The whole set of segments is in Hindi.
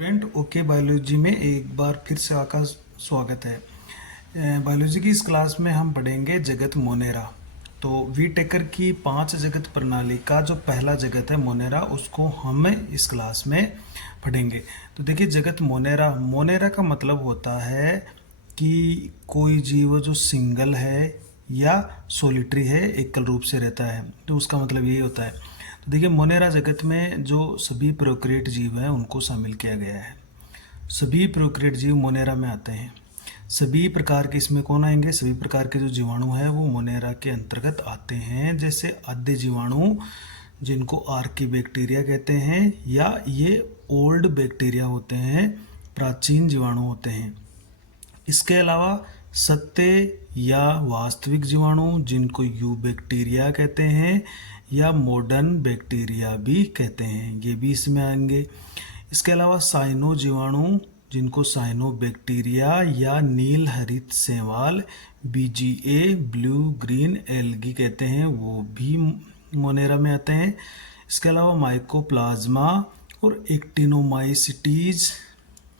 स्टूडेंट ओके बायोलॉजी में एक बार फिर से आपका स्वागत है। बायोलॉजी की इस क्लास में हम पढ़ेंगे जगत मोनेरा। तो वी टेकर की 5 जगत प्रणाली का जो पहला जगत है मोनेरा, उसको हम इस क्लास में पढ़ेंगे। तो देखिए, जगत मोनेरा, मोनेरा का मतलब होता है कि कोई जीव जो सिंगल है या सोलिटरी है, एकल रूप से रहता है, तो उसका मतलब यही होता है। तो देखिए, मोनेरा जगत में जो सभी प्रोक्रिएट जीव हैं उनको शामिल किया गया है। सभी प्रोक्रिएट जीव मोनेरा में आते हैं। सभी प्रकार के इसमें कौन आएंगे? सभी प्रकार के जो जीवाणु हैं वो मोनेरा के अंतर्गत आते हैं। जैसे आद्य जीवाणु, जिनको आर्की बैक्टीरिया कहते हैं, या ये ओल्ड बैक्टीरिया होते हैं, प्राचीन जीवाणु होते हैं। इसके अलावा सत्य या वास्तविक जीवाणु, जिनको यू बैक्टीरिया कहते हैं या मॉडर्न बैक्टीरिया भी कहते हैं, ये भी इसमें आएंगे। इसके अलावा साइनो जीवाणु, जिनको साइनो बैक्टीरिया या नील हरित शैवाल बीजीए ब्लू ग्रीन एल्गी कहते हैं, वो भी मोनेरा में आते हैं। इसके अलावा माइकोप्लाज्मा और एक्टिनोमाइसिटीज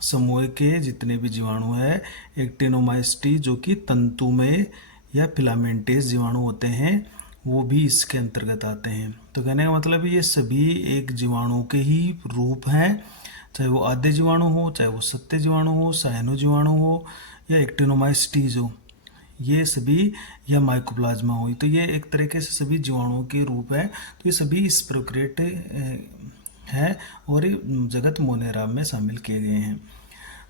समूह के जितने भी जीवाणु हैं, एक्टिनोमाइसिटीज जो कि तंतुमय या फिलामेंटेस जीवाणु होते हैं, वो भी इसके अंतर्गत आते हैं। तो कहने का मतलब ये सभी एक जीवाणु के ही रूप हैं, चाहे वो आद्य जीवाणु हो, चाहे वो सत्य जीवाणु हो, साइनो जीवाणु हो, या एक्टिनोमाइसिटीज हो, ये सभी, या माइकोप्लाज्मा हो, तो ये एक तरीके से सभी जीवाणुओं के रूप है। तो ये सभी इस प्रोक्रिएट है और ये जगत मोनेरा में शामिल किए गए हैं।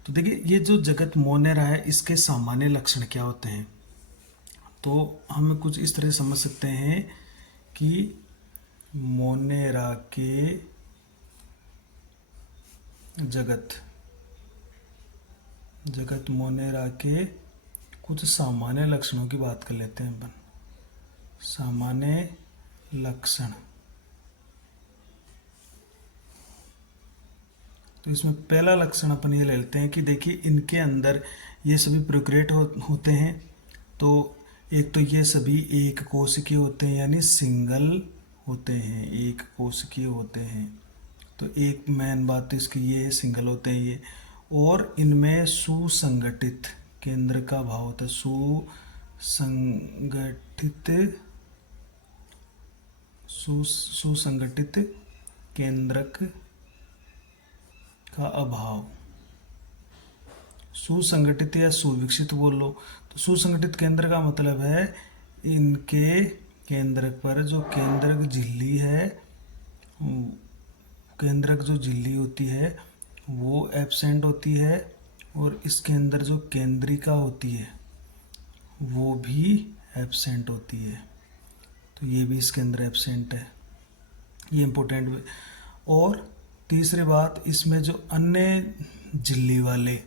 तो देखिए, ये जो जगत मोनेरा है, इसके सामान्य लक्षण क्या होते हैं? तो हम कुछ इस तरह समझ सकते हैं कि मोनेरा के जगत मोनेरा के कुछ सामान्य लक्षणों की बात कर लेते हैं अपन। सामान्य लक्षण, तो इसमें पहला लक्षण अपन ये ले लेते हैं कि देखिए, इनके अंदर ये सभी प्रोक्रिएट होते हैं। तो एक तो ये सभी एक कोशिकीय होते हैं, यानी सिंगल होते हैं, एक कोशिकीय होते हैं। तो एक मेन बात तो इसकी ये है, सिंगल होते हैं ये। और इनमें सुसंगठित केंद्र का भाव होता है, सुसंगठित केंद्रक का अभाव। सुसंगठित या सुविकसित बोल लो। तो सुसंगठित केंद्र का मतलब है इनके केंद्रक पर जो केंद्रक झिल्ली है, केंद्रक जो झिल्ली होती है वो एब्सेंट होती है, और इसके अंदर जो केंद्रिका होती है वो भी एब्सेंट होती है। तो ये भी इसके अंदर एब्सेंट है, ये इम्पोर्टेंट। और तीसरी बात, इसमें जो अन्य झिल्ली वाले,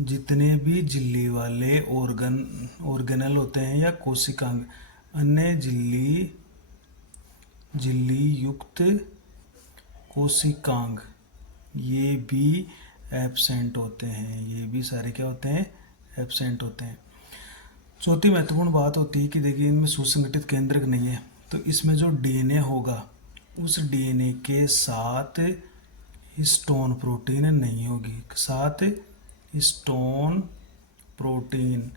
जितने भी झिल्ली वाले ऑर्गेनल होते हैं या कोशिकांग, अन्य झिल्ली युक्त कोशिकांग, ये भी एब्सेंट होते हैं। ये भी सारे क्या होते हैं? एब्सेंट होते हैं। चौथी महत्वपूर्ण बात होती है कि देखिए, इनमें सुसंगठित केंद्रक नहीं है, तो इसमें जो डीएनए होगा, उस डीएनए के साथ हिस्टोन प्रोटीन नहीं होगी। साथ हिस्टोन प्रोटीन,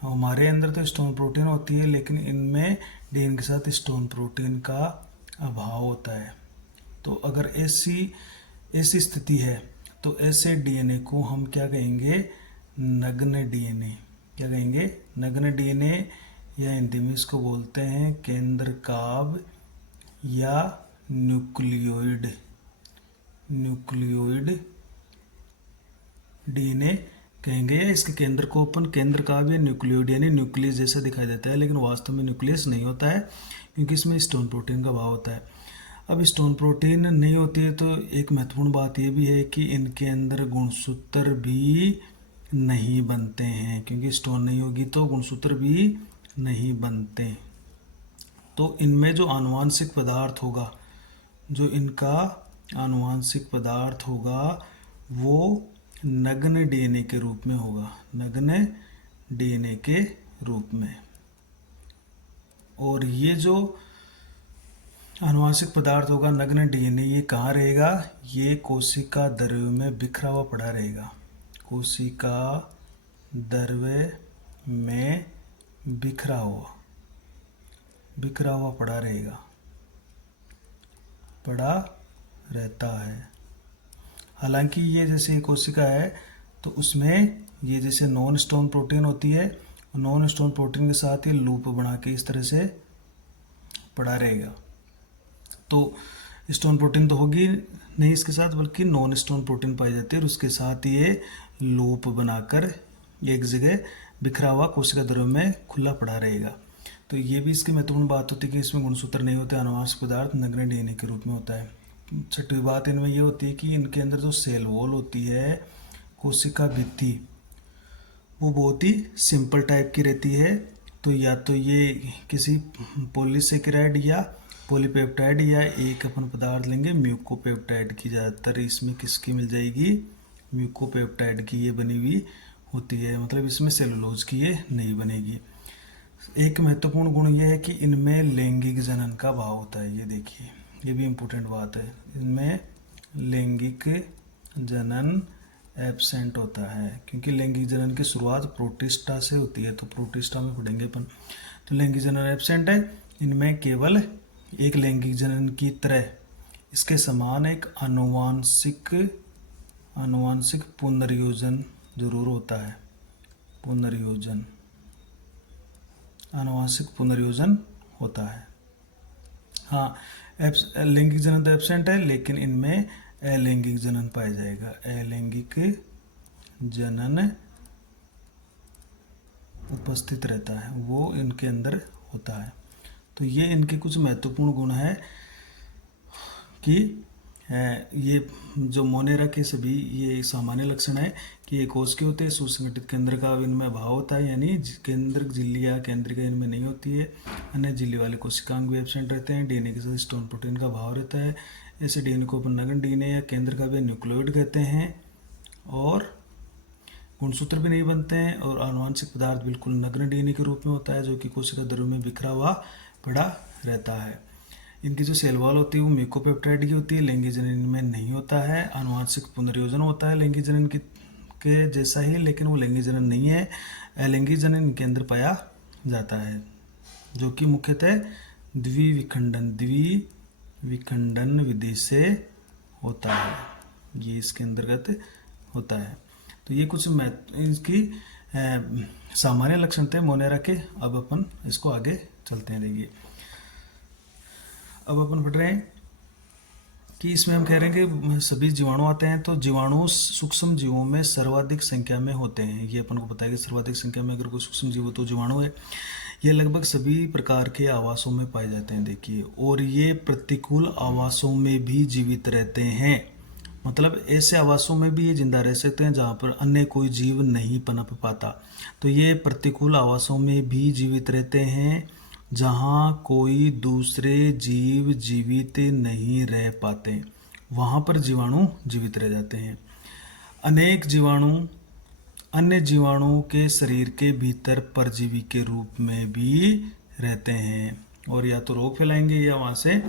हमारे अंदर तो हिस्टोन प्रोटीन होती है, लेकिन इनमें डीएनए के साथ हिस्टोन प्रोटीन का अभाव होता है। तो अगर ऐसी स्थिति है, तो ऐसे डीएनए को हम क्या कहेंगे? नग्न डीएनए। क्या कहेंगे? नग्न डीएनए, या हिंदी में इसको बोलते हैं केंद्रकाभ या न्यूक्लियोइड डीएनए कहेंगे। या इसके केंद्र को अपन केंद्रकाभ या न्यूक्लियोइड यानी न्यूक्लियस जैसा दिखाई देता है, लेकिन वास्तव में न्यूक्लियस नहीं होता है, क्योंकि इसमें स्टोन प्रोटीन का अभाव होता है। अब स्टोन प्रोटीन नहीं होती है, तो एक महत्वपूर्ण बात ये भी है कि इनके अंदर गुणसूत्र भी नहीं बनते हैं, क्योंकि स्टोन नहीं होगी तो गुणसूत्र भी नहीं बनते। तो इनमें जो आनुवांशिक पदार्थ होगा, जो इनका आनुवांशिक पदार्थ होगा, वो नग्न डीएनए के रूप में होगा, नग्न डीएनए के रूप में। और ये जो आनुवांशिक पदार्थ होगा नग्न डीएनए, ये कहाँ रहेगा? ये कोशिका द्रव्य में बिखरा हुआ पड़ा रहेगा। कोशिका द्रव्य में बिखरा हुआ पड़ा रहेगा, पड़ा रहता है। हालांकि ये जैसे कोशिका है तो उसमें ये जैसे नॉन स्टोन प्रोटीन होती है, नॉन स्टोन प्रोटीन के साथ ये लूप बना के इस तरह से पड़ा रहेगा। तो स्टोन प्रोटीन तो होगी नहीं इसके साथ, बल्कि नॉन स्टोन प्रोटीन पाई जाती है और उसके साथ ये लूप बनाकर एक जगह बिखरा हुआ कोशिका द्रव्य में खुला पड़ा रहेगा। तो ये भी इसकी महत्वपूर्ण बात होती है कि इसमें गुणसूत्र नहीं होते, आनुवंशिक पदार्थ नग्न डीएनए के रूप में होता है। छठी बात इनमें ये होती है कि इनके अंदर जो सेल वॉल होती है, कोशिका भित्ति, वो बहुत ही सिंपल टाइप की रहती है। तो या तो ये किसी पॉलीसेकेराइड या पॉलीपेप्टाइड या एक अपन पदार्थ लेंगे म्यूकोपेप्टाइड की, ज़्यादातर इसमें किसकी मिल जाएगी? म्यूकोपेप्टाइड की ये बनी हुई होती है, मतलब इसमें सेलुलोज की ये नहीं बनेगी। एक महत्वपूर्ण गुण ये है कि इनमें लैंगिक जनन का भाव होता है। ये देखिए, ये भी इम्पोर्टेंट बात है, इनमें लैंगिक जनन एब्सेंट होता है, क्योंकि लैंगिक जनन की शुरुआत प्रोटिस्टा से होती है। तो प्रोटिस्टा में पढ़ेंगे अपन। तो लैंगिक जनन एब्सेंट है, इनमें केवल एक लैंगिक जनन की तरह इसके समान एक आनुवांशिक पुनर्योजन जरूर होता है। आनुवांशिक पुनर्योजन होता है। हाँ, लैंगिक जनन तो एब्सेंट है, लेकिन इनमें अलैंगिक जनन पाया जाएगा। अलैंगिक जनन उपस्थित रहता है, वो इनके अंदर होता है। तो ये इनके कुछ महत्वपूर्ण गुण है कि ये जो मोनेरा के सभी ये सामान्य लक्षण है कि ये कोश के होते हैं, सुसंगठित केंद्र का इनमें अभाव होता है, यानी केंद्र झिल्ली या केंद्रिका इनमें नहीं होती है। अन्य झिल्ली वाले कोशिकांग भी एब्सेंट रहते हैं। डीएनए के साथ स्टोन प्रोटीन का अभाव रहता है। ऐसे डीएनए को अपन नग्न डीएनए या केंद्र का भी न्यूक्लियोइड कहते हैं। और गुणसूत्र भी नहीं बनते हैं। और आनुवांशिक पदार्थ बिल्कुल नग्न डीएनए के रूप में होता है, जो कि कोशिका द्रव्य में बिखरा हुआ पड़ा रहता है। इनकी जो सेल वॉल होती है वो म्यूकोपेप्टाइड की होती है, लैंगिक जनन इनमें नहीं होता है। आनुवांशिक पुनर्योजन होता है लैंगिक जनन के जैसा ही, लेकिन वो लैंगिक जनन नहीं है। अलैंगिक जनन इनके अंदर पाया जाता है, जो कि मुख्यतः द्विविखंडन विधि से होता है, ये इसके अंतर्गत होता है। तो ये कुछ इसकी सामान्य लक्षण थे मोनेरा के। अब अपन इसको आगे चलते हैं। देखिए, अब अपन पढ़ रहे हैं कि इसमें हम कह रहे हैं कि सभी जीवाणु आते हैं। तो जीवाणु सूक्ष्म जीवों में सर्वाधिक संख्या में होते हैं। ये अपन को पता है कि सर्वाधिक संख्या में अगर कोई सूक्ष्म जीव हो तो जीवाणु है। ये लगभग सभी प्रकार के आवासों में पाए जाते हैं। देखिए, और ये प्रतिकूल आवासों में भी जीवित रहते हैं, मतलब ऐसे आवासों में भी ये जिंदा रह सकते हैं जहाँ पर अन्य कोई जीव नहीं पनप पाता। तो ये प्रतिकूल आवासों में भी जीवित रहते हैं जहाँ कोई दूसरे जीव जीवित नहीं रह पाते, वहाँ पर जीवाणु जीवित रह जाते हैं। अनेक जीवाणु अन्य जीवाणुओं के शरीर के भीतर परजीवी के रूप में भी रहते हैं और या तो रोग फैलाएंगे या वहाँ से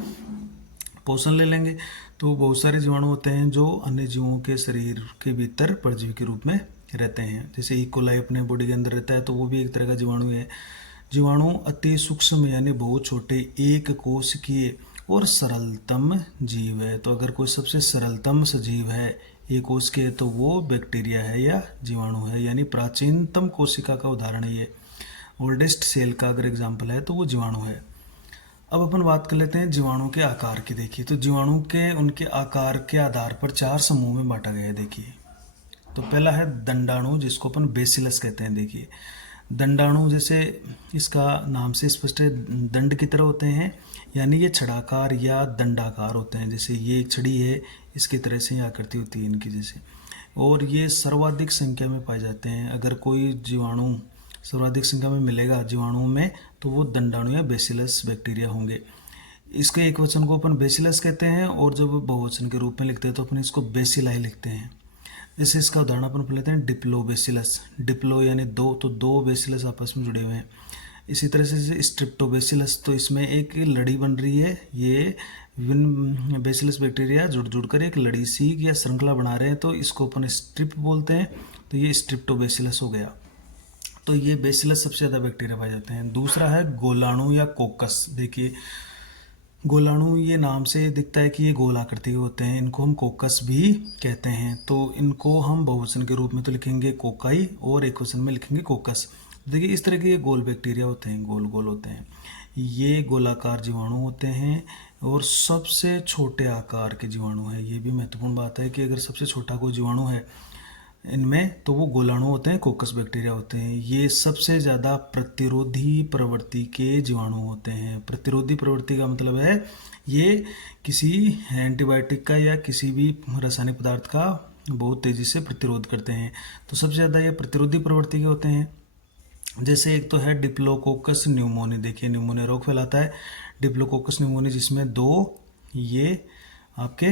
पोषण ले लेंगे। तो बहुत सारे जीवाणु होते हैं जो अन्य जीवों के शरीर के भीतर परजीवी के रूप में रहते हैं। जैसे इकोलाई अपने बॉडी के अंदर रहता है, तो वो भी एक तरह का जीवाणु है। जीवाणु अति सूक्ष्म यानी बहुत छोटे एक कोशिकीय और सरलतम जीव है। तो अगर कोई सबसे सरलतम सजीव है एक कोशिकीय तो वो बैक्टीरिया है या जीवाणु है, यानी प्राचीनतम कोशिका का उदाहरण है ये। ओल्डेस्ट सेल का अगर एग्जाम्पल है तो वो जीवाणु है। अब अपन बात कर लेते हैं जीवाणु के आकार की। देखिए, तो जीवाणु के उनके आकार के आधार पर 4 समूह में बांटा गया है। देखिए, तो पहला है दंडाणु, जिसको अपन बेसिलस कहते हैं। देखिए, दंडाणु जैसे इसका नाम से स्पष्ट है, दंड की तरह होते हैं, यानी ये छड़ाकार या दंडाकार होते हैं। जैसे ये एक छड़ी है, इसकी तरह से ये आकृति होती है इनकी जैसे। और ये सर्वाधिक संख्या में पाए जाते हैं। अगर कोई जीवाणु सर्वाधिक संख्या में मिलेगा जीवाणुओं में तो वो दंडाणु या बेसिलस बैक्टीरिया होंगे। इसके एक वचन को अपन बेसिलस कहते हैं और जब बहुवचन के रूप में लिखते हैं तो अपन इसको बेसिलाई लिखते हैं। जैसे इसका उदाहरण अपन लेते हैं डिप्लो बेसिलस। डिप्लो यानी दो, तो दो बेसिलस आपस में जुड़े हुए हैं। इसी तरह से स्ट्रिप्टोबैसिलस, तो इसमें एक लड़ी बन रही है, ये विभिन्न बैसिलस बैक्टीरिया जुड़ जुड़कर एक लड़ी सी या श्रृंखला बना रहे हैं, तो इसको अपन स्ट्रिप बोलते हैं। तो ये स्ट्रिप्टोबैसिलस हो गया। तो ये बैसिलस सबसे ज़्यादा बैक्टीरिया पाए जाते हैं। दूसरा है गोलाणु या कोकस। देखिए गोलाणु ये नाम से दिखता है कि ये गोल आकृति के होते हैं, इनको हम कोकस भी कहते हैं। तो इनको हम बहुवचन के रूप में तो लिखेंगे कोकाई और एक वचन में लिखेंगे कोकस। देखिए इस तरह के ये गोल बैक्टीरिया होते हैं, गोल गोल होते हैं, ये गोलाकार जीवाणु होते हैं और सबसे छोटे आकार के जीवाणु है। ये भी महत्वपूर्ण बात है कि अगर सबसे छोटा कोई जीवाणु है इनमें तो वो गोलाणु होते हैं, कोकस बैक्टीरिया होते हैं। ये सबसे ज़्यादा प्रतिरोधी प्रवृत्ति के जीवाणु होते हैं। प्रतिरोधी प्रवृत्ति का मतलब है ये किसी एंटीबायोटिक का या किसी भी रासायनिक पदार्थ का बहुत तेज़ी से प्रतिरोध करते हैं। तो सबसे ज़्यादा ये प्रतिरोधी प्रवृत्ति के होते हैं। जैसे एक तो है डिप्लोकोकस न्यूमोनी। देखिए न्यूमोनिया रोग फैलाता है डिप्लोकोकस न्यूमोनी, जिसमें 2 ये आपके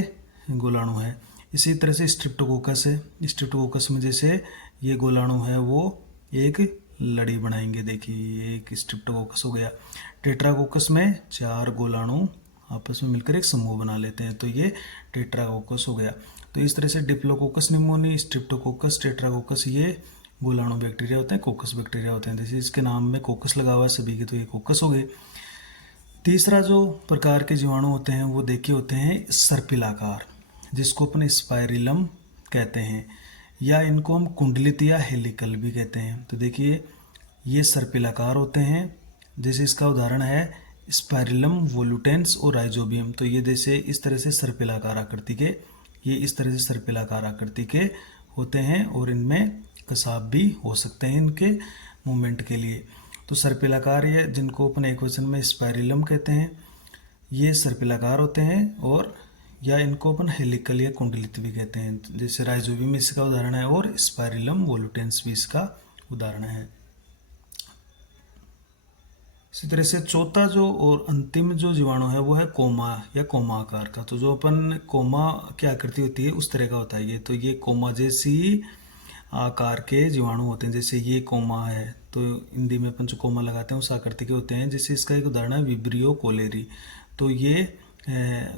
गोलाणु है। इसी तरह से स्ट्रिप्टोकोकस है। स्ट्रिप्टोकोकस में जैसे ये गोलाणु है वो एक लड़ी बनाएंगे। देखिए ये एक स्ट्रिप्टोकोकस हो गया। टेट्राकोकस में 4 गोलाणु आपस में मिलकर एक समूह बना लेते हैं, तो ये टेट्राकोकस हो गया। तो इस तरह से डिप्लोकोकस न्यूमोनी, स्ट्रिप्टोकोकस, टेट्राकोकस ये गोलाणु बैक्टीरिया होते हैं, कोकस बैक्टीरिया होते हैं। जैसे इसके नाम में कोकस लगा हुआ है सभी के, तो ये कोकस हो गए। तीसरा जो प्रकार के जीवाणु होते हैं वो देखिए होते हैं सर्पिलाकार, जिसको अपन स्पाइरिलम कहते हैं, या इनको हम कुंडलित या हेलिकल भी कहते हैं। तो देखिए ये सर्पिलाकार होते हैं। जैसे इसका उदाहरण है स्पाइरिलम वोलुटेंस और राइजोबियम। तो ये जैसे इस तरह से सर्पिलाकार आकृति के, ये इस तरह से सर्पिलाकार आकृति के होते हैं और इनमें कसाब भी हो सकते हैं इनके मूवमेंट के लिए। तो सर्पिलाकार ये जिनको अपन एक वचन में स्पाइरिलम कहते हैं, ये सर्पिलाकार होते हैं, और या इनको अपन हेलिकल या कुंडलित भी कहते हैं। जैसे राइजोबियम इसका उदाहरण है और स्पाइरिलम वोलुटेंस भी इसका उदाहरण है। इसी तरह से चौथा जो और अंतिम जो जीवाणु है वो है कोमा या कोमा आकार का। तो जो अपन कोमा की आकृति होती है उस तरह का होता है ये। तो ये कोमा जैसी आकार के जीवाणु होते हैं। जैसे ये कोमा है, तो हिंदी में अपन जो कोमा लगाते हैं उस आकृति के होते हैं। जैसे इसका एक उदाहरण है विब्रियो कोलेरी। तो ये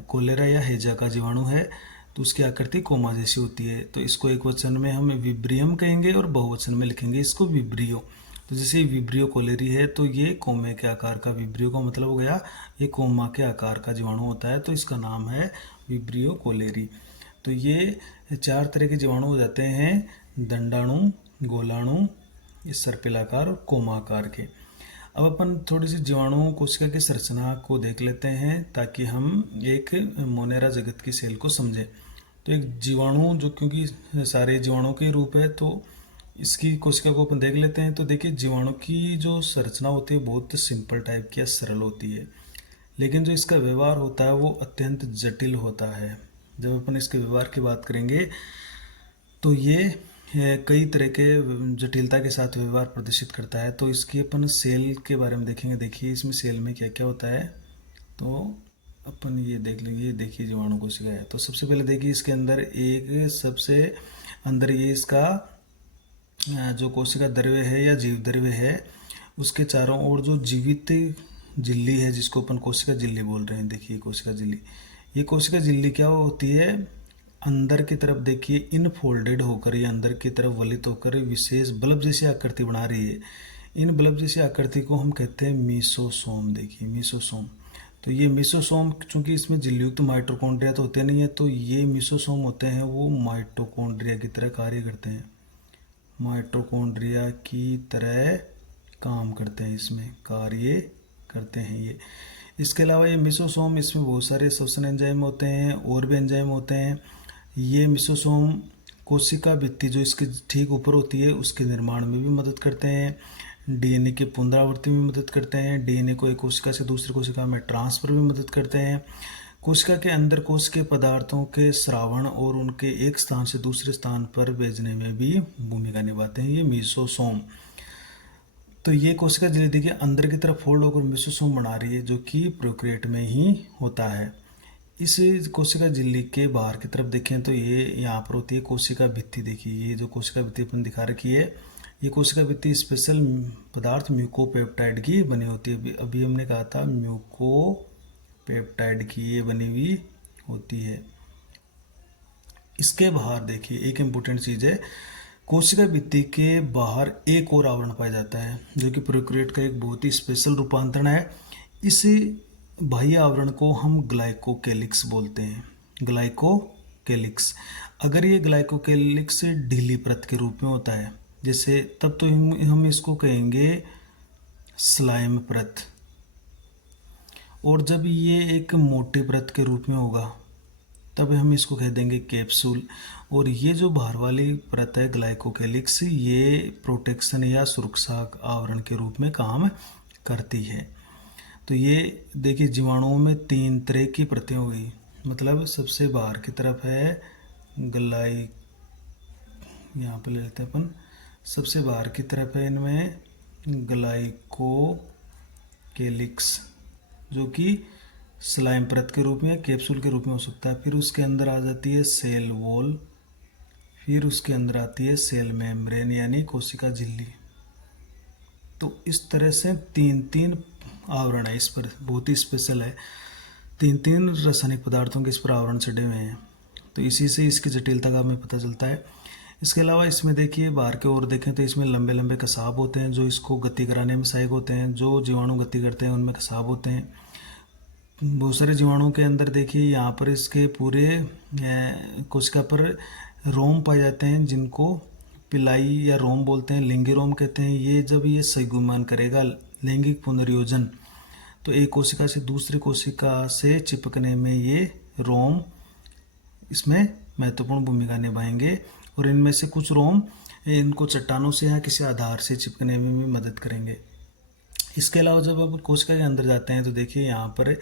कोलेरा या हेजा का जीवाणु है, तो उसकी आकृति कोमा जैसी होती है। तो इसको एक वचन में हम विब्रियम कहेंगे और बहुवचन में लिखेंगे इसको विब्रियो। तो जैसे विब्रियो कोलेरी है तो ये कोमे के आकार का, विब्रियो का मतलब हो गया ये कोमा के आकार का जीवाणु होता है, तो इसका नाम है विब्रियो कोलेरी। तो ये 4 तरह के जीवाणु हो जाते हैं, दंडाणु, गोलाणु, इस सर्पिलाकार और कोमाकार के। अब अपन थोड़ी सी जीवाणु कोशिका की संरचना को देख लेते हैं ताकि हम एक मोनेरा जगत की सेल को समझें। तो एक जीवाणु जो, क्योंकि सारे जीवाणु के रूप है, तो इसकी कोशिका को अपन देख लेते हैं। तो देखिए जीवाणु की जो संरचना होती है बहुत सिंपल टाइप की या सरल होती है, लेकिन जो इसका व्यवहार होता है वो अत्यंत जटिल होता है। जब अपन इसके व्यवहार की बात करेंगे तो ये कई तरह के जटिलता के साथ व्यवहार प्रदर्शित करता है। तो इसकी अपन सेल के बारे में देखेंगे। देखिए इसमें सेल में क्या क्या होता है, तो अपन ये देख लेंगे। ये देखिए जीवाणु कोशिका है, तो सबसे पहले देखिए इसके अंदर एक सबसे अंदर ये इसका जो कोशिका द्रव्य है या जीव द्रव्य है, उसके चारों ओर जो जीवित झिल्ली है जिसको अपन कोशिका झिल्ली बोल रहे हैं। देखिए कोशिका झिल्ली, ये कोशिका झिल्ली क्या होती है, अंदर की तरफ देखिए इनफोल्डेड होकर या अंदर की तरफ वलित होकर विशेष बल्ब जैसी आकृति बना रही है। इन बल्ब जैसी आकृति को हम कहते हैं मीसोसोम। देखिए मीसोसोम, तो ये मीसोसोम चूंकि इसमें झिल्लीयुक्त माइटोकॉन्ड्रिया तो होते नहीं है, तो ये मीसोसोम होते हैं वो माइटोकॉन्ड्रिया की तरह कार्य करते हैं, माइटोकॉन्ड्रिया की तरह काम करते हैं, इसमें कार्य करते हैं ये। इसके अलावा ये मीसोसोम, इसमें बहुत सारे श्वसन एंजाइम होते हैं और भी एंजाइम होते हैं। ये मीसोसोम कोशिका भित्ति जो इसके ठीक ऊपर होती है उसके निर्माण में भी मदद करते हैं, डीएनए की पुनरावृत्ति में मदद करते हैं, डीएनए को एक कोशिका से दूसरी कोशिका में ट्रांसफर में मदद करते हैं, कोशिका के अंदर कोश के पदार्थों के श्रावण और उनके एक स्थान से दूसरे स्थान पर भेजने में भी भूमिका निभाते हैं ये मीसोसोम। तो ये कोशिका झिल्ली देखिए अंदर की तरफ फोल्ड होकर मीसोसोम बना रही है, जो कि प्रोकैरियोट में ही होता है। इस कोशिका झिल्ली के बाहर की तरफ देखें तो ये यहाँ पर होती है कोशिका भित्ति। देखिए ये जो कोशिका भित्ति अपन दिखा रखी है, ये कोशिका भित्ति स्पेशल पदार्थ म्यूकोपेप्टाइड की बनी होती है। अभी हमने कहा था म्यूकोपेप्टाइड की ये बनी हुई होती है। इसके बाहर देखिए एक इम्पोर्टेंट चीज़ है, कोशिका भित्ति के बाहर एक और आवरण पाया जाता है जो कि प्रोकैरियोट का एक बहुत ही स्पेशल रूपांतरण है। इस बाह्य आवरण को हम ग्लाइकोकेलिक्स बोलते हैं, ग्लाइकोकेलिक्स। अगर ये ग्लाइकोकेलिक्स ढीली परत के रूप में होता है जैसे, तब तो हम इसको कहेंगे स्लाइम परत, और जब ये एक मोटी परत के रूप में होगा तब हम इसको कह देंगे कैप्सूल। और ये जो बाहर वाली परत है ग्लाइकोकेलिक्स, ये प्रोटेक्शन या सुरक्षा आवरण के रूप में काम करती है। तो ये देखिए जीवाणुओं में 3 तरह की परतें हुई, मतलब सबसे बाहर की तरफ है यहाँ पे ले लेते हैं अपन, सबसे बाहर की तरफ है इनमें ग्लाइकोकेलिक्स जो कि स्लाइम परत के रूप में, कैप्सूल के रूप में हो सकता है। फिर उसके अंदर आ जाती है सेल वॉल, फिर उसके अंदर आती है सेल मेम्ब्रेन यानी कोशिका झिल्ली। तो इस तरह से 3 आवरण है इस पर, बहुत ही स्पेशल है। 3 रासायनिक पदार्थों के इस पर आवरण चढ़े हुए हैं, तो इसी से इसकी जटिलता का हमें पता चलता है। इसके अलावा इसमें देखिए बाहर के ओर देखें तो इसमें लंबे लंबे कसाब होते हैं जो इसको गति कराने में सहायक होते हैं। जो जीवाणु गति करते हैं उनमें कसाब होते हैं। बहुत सारे जीवाणुओं के अंदर देखिए यहाँ पर इसके पूरे कोशिका पर रोम पाए जाते हैं जिनको पिलाई या रोम बोलते हैं, लिंगी रोम कहते हैं। ये जब ये संयुग्मन करेगा, लैंगिक पुनर्योजन, तो एक कोशिका से दूसरी कोशिका से चिपकने में ये रोम इसमें महत्वपूर्ण भूमिका निभाएंगे। और इनमें से कुछ रोम इनको चट्टानों से या किसी आधार से चिपकने में भी मदद करेंगे। इसके अलावा जब आप कोशिका के अंदर जाते हैं तो देखिए यहाँ पर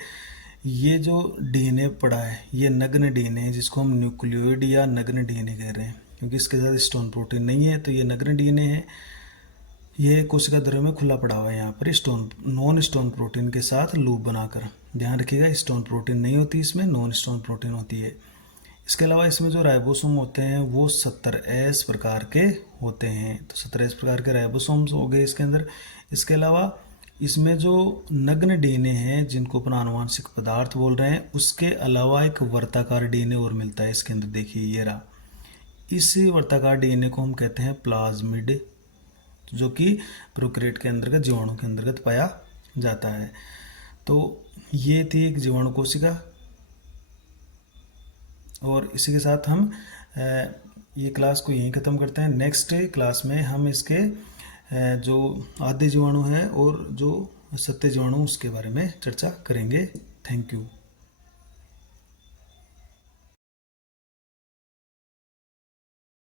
ये जो डीएनए पड़ा है, ये नग्न डीएनए है जिसको हम न्यूक्लियोइड या नग्न डीएनए कह रहे हैं, क्योंकि इसके साथ स्टोन प्रोटीन नहीं है, तो ये नग्न डीएनए है। ये कोशिका द्रव्य में खुला पड़ा हुआ है यहाँ पर नॉन स्टोन प्रोटीन के साथ लूप बनाकर। ध्यान रखिएगा स्टोन प्रोटीन नहीं होती इसमें, नॉन स्टोन प्रोटीन होती है। इसके अलावा इसमें जो राइबोसोम होते हैं वो 70S प्रकार के होते हैं, तो 70S प्रकार के राइबोसोम्स हो गए इसके अंदर। इसके अलावा इसमें जो नग्न डीएनए है जिनको अपन आनुवांशिक पदार्थ बोल रहे हैं, उसके अलावा एक वर्ताकार डीएनए और मिलता है इसके अंदर। देखिए ये रहा, इस वर्ताकार डीएनए को हम कहते हैं प्लाज्मिड, जो कि प्रोकैरियोट के अंतर्गत, जीवाणु के अंतर्गत पाया जाता है। तो ये थी एक जीवाणु कोशिका, और इसी के साथ हम ये क्लास को यहीं ख़त्म करते हैं। नेक्स्ट क्लास में हम इसके जो आद्य जीवाणु है और जो सत्य जीवाणु उसके बारे में चर्चा करेंगे। Thank you.